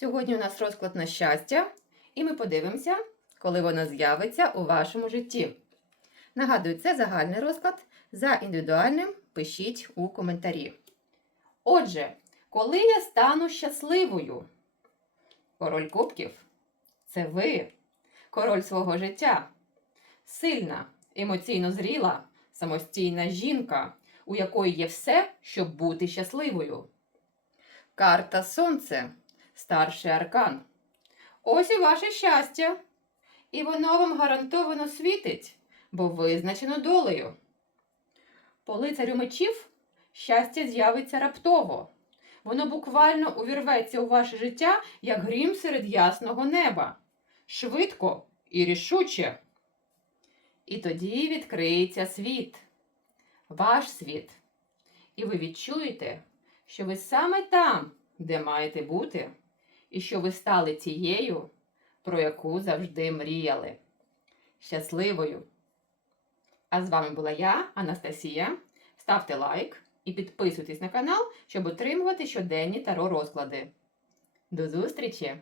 Сьогодні у нас розклад на щастя, і ми подивимося, коли воно з'явиться у вашому житті. Нагадую, це загальний розклад. За індивідуальним пишіть у коментарі. Отже, коли я стану щасливою? Король кубків це ви, король свого життя. Сильна, емоційно зріла, самостійна жінка, у якої є все, щоб бути щасливою. Карта Сонце, старший аркан. Ось і ваше щастя. І воно вам гарантовано світить, бо визначено долею. По лицарю мечів щастя з'явиться раптово. Воно буквально увірветься у ваше життя, як грім серед ясного неба. Швидко і рішуче. І тоді відкриється світ, ваш світ. І ви відчуєте, що ви саме там, де маєте бути, і що ви стали тією, про яку завжди мріяли. Щасливою! А з вами була я, Анастасія. Ставте лайк і підписуйтесь на канал, щоб отримувати щоденні таро розклади. До зустрічі!